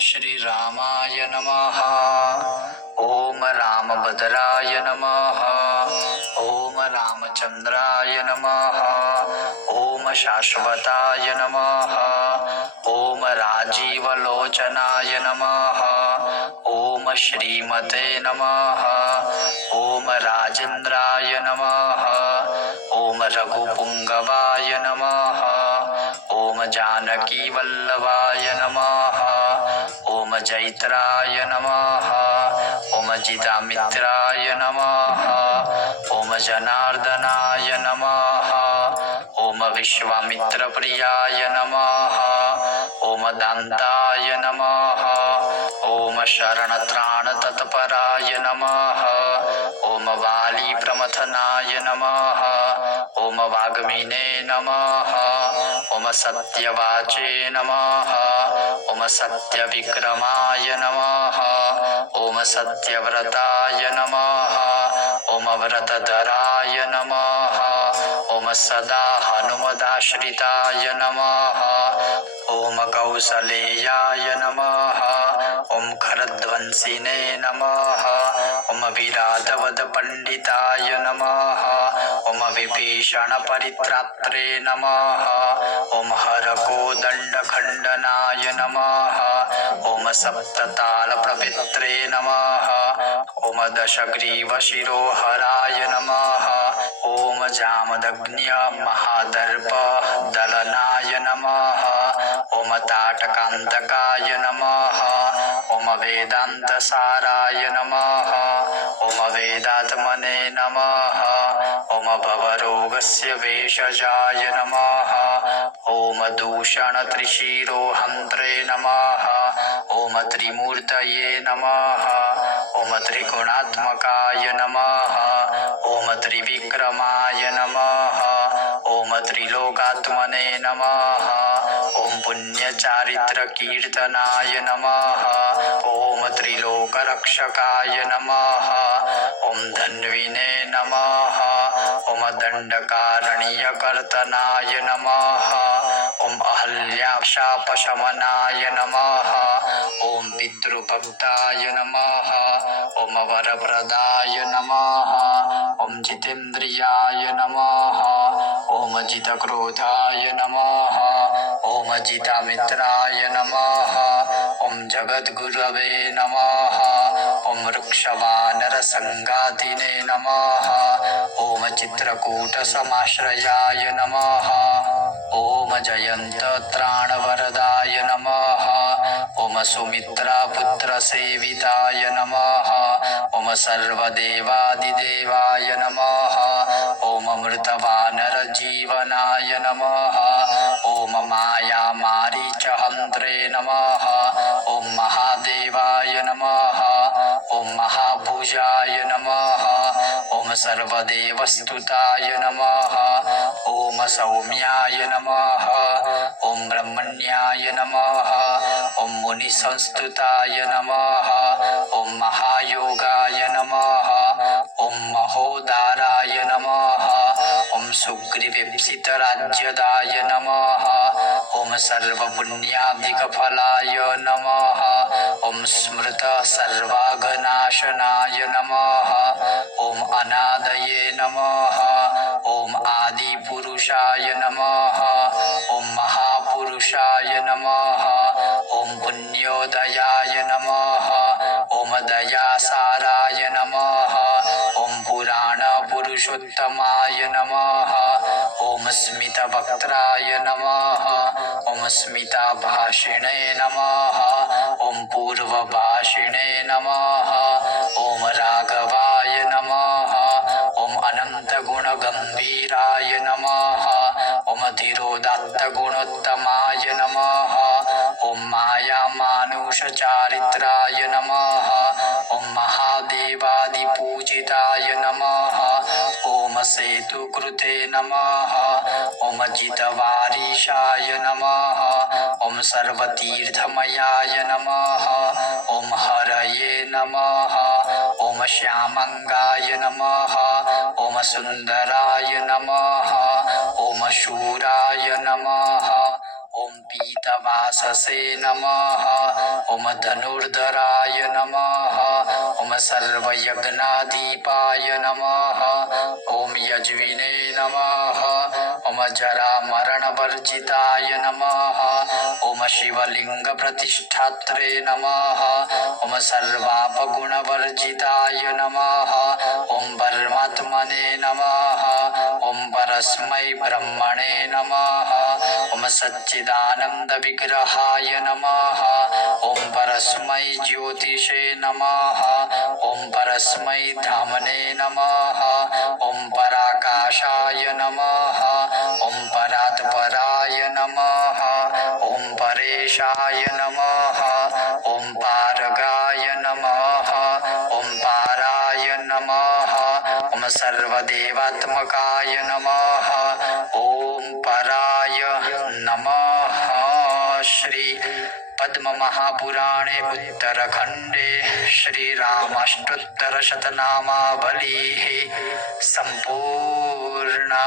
श्री रामाय नमः। ओम रामभद्राय नमः। ओम रामचंद्राय नमः। ओम शाश्वताय नमः। ओम राजीवलोचनाय नमः। ओम श्रीमते नमः। ओम राजेन्द्राय नमः। ओम रघुपुंगवाय नमः। ओम जानकी वल्लभाय नमः। ओम जैत्राय नमः। ओम जितामित्राय नमः। ओम जनार्दनाय नमः। ओम विश्वामित्रप्रियाय नमः। ओम दान्ताय नमः। ओम शरणत्राणतत्पराय नमः। ओम वालीप्रमथनाय नमः। ओम वाग्मिने नमः। ओम सत्यवाचे नमः। ओम सत्यविक्रमाय नमः। ओम सत्यव्रताय नमः। ओम व्रतधराय नमः। ओम सदा हनुमदाश्रिताय नमः। ओम कौसलेयाय नमः। ओम खरध्वंसिने नमः। ओम विराधवद पंडिताय नमः। ओम विभीषण परित्रात्रे नमः। ओम हरकोदंड खंडनाय नमः। ओम सप्तताल प्रवित्रे नमः। ओम दशग्रीव शिरोहराय नमः। ओम जामदग्न्य महादर्प दलनाय नमः। ओम ताटकांतकाय नमः। ओम वेदांत साराय नमः। ओम वेदात्मने नमः। ओम भवरोगस्य वेशजाय नमः। ओम दूषण त्रिशिरोहन्त्रे नमः। ओम त्रिमूर्तये नमः। ओम त्रिगुणात्मकाय नमः। ओम त्रिविक्रमाय नमः। ओम त्रिलोकात्मने नमः। ओम पुण्यचारित्र कीर्तनाय नमः। ओम त्रिलोकरक्षकाय नमः। ओम धन्विने नमः। ओम दंडकारण्यकर्तनाय नमः। ओम अहल्याक्षापशमनाय नमः। ओम पितृभक्ताय नमः। ओम वरप्रदाय नमः। ओम जितेन्द्रियाय नमः। ओम जितक्रोधाय नमः। ओम जितामित्राय नमः। ओम जगद्गुरवे नमः। ओम वृक्षवानरसंगातिने नमः। ओम चित्रकूटसमाश्रयाय नमः। ओम जयन्तत्राणवरदाय नमः। ओम सुमित्रापुत्रसेविताय नमः। ओम सर्वदेवादिदेवाय नमः। ओम अमृतवानरजीवनाय नमः। ओम मायामारीचहन्त्रे नमः। ओम महादेवाय नमः। ओम महाभुजाय नमः। ओम सर्वदेवस्तुताय नमः। ओम सौम्याय नमः। ओम ब्रह्मण्याय नमः। ओम मुनिसंस्तुताय नमः। ओम महायोगाय नमः। ओम महोदाराय नमः। ओम सुग्रीवेप्सितराज्यदाय नमः। ओम सर्वपुण्याधिकफलाय नमः। ओम स्मृत सर्वाघनाशनाय नमः। ओम अनादये नमः। ओम आदिपुरुषाय नमः। ओम महापुरुषाय नमः। ओम पुण्योदयाय नमः। ओम दयासाराय नमः। ओम पुराणपुरुषोत्तमाय नमः। ओम स्मितवक्त्राय नमः। ओम स्मिताभाषिणे नमः। ओम पूर्वभाषिणे नमः। ओम राघवाय नमः। ओम अनन्तगुणगम्भीराय नमः। ओम धीरोदात्तगुणोत्तमाय नमः। ओम मायामानुषचारित्राय नमः। ओम महादेवादिपूजिताय नमः। ओम सेतुकृते नमः। ओम जितवारीशाय नमः। ओम सर्वतीर्थमयाय नमः। ओम हरये नमः। ओम श्यामंगाय नमः। ओम सुंदराय नमः। ओम शूराय नमः। ॐ पीतवाससे नमः ॐ धनुर्धराय नमः ॐ सर्वयज्ञाधिपाय नमः ॐ यज्विने नमः ॐ जरामरणवर्जिताय नमः ॐ शिवलिङ्गप्रतिष्ठात्रे नमः ॐ सर्वापगुणवर्जिताय नमः ॐ परमात्मने नमः ॐ परस्मै ब्रह्मणे नमः ॐ सच्चिदानन्दविग्रहाय नमः ॐ परस्मै ज्योतिषे नमः ॐ परस्मै धामने नमः ॐ पराकाशाय नमः ॐ परात्पराय नमः ॐ परेशाय नमः ॐ पारगाय नमः ॐ पाराय नमः ॐ सर्वदेवात्मकाय नमः ॐ पराय नमः। श्री पद्म महापुराणे उत्तरखंडे श्री रामाष्टोत्तर शतनामावली संपूर्णा।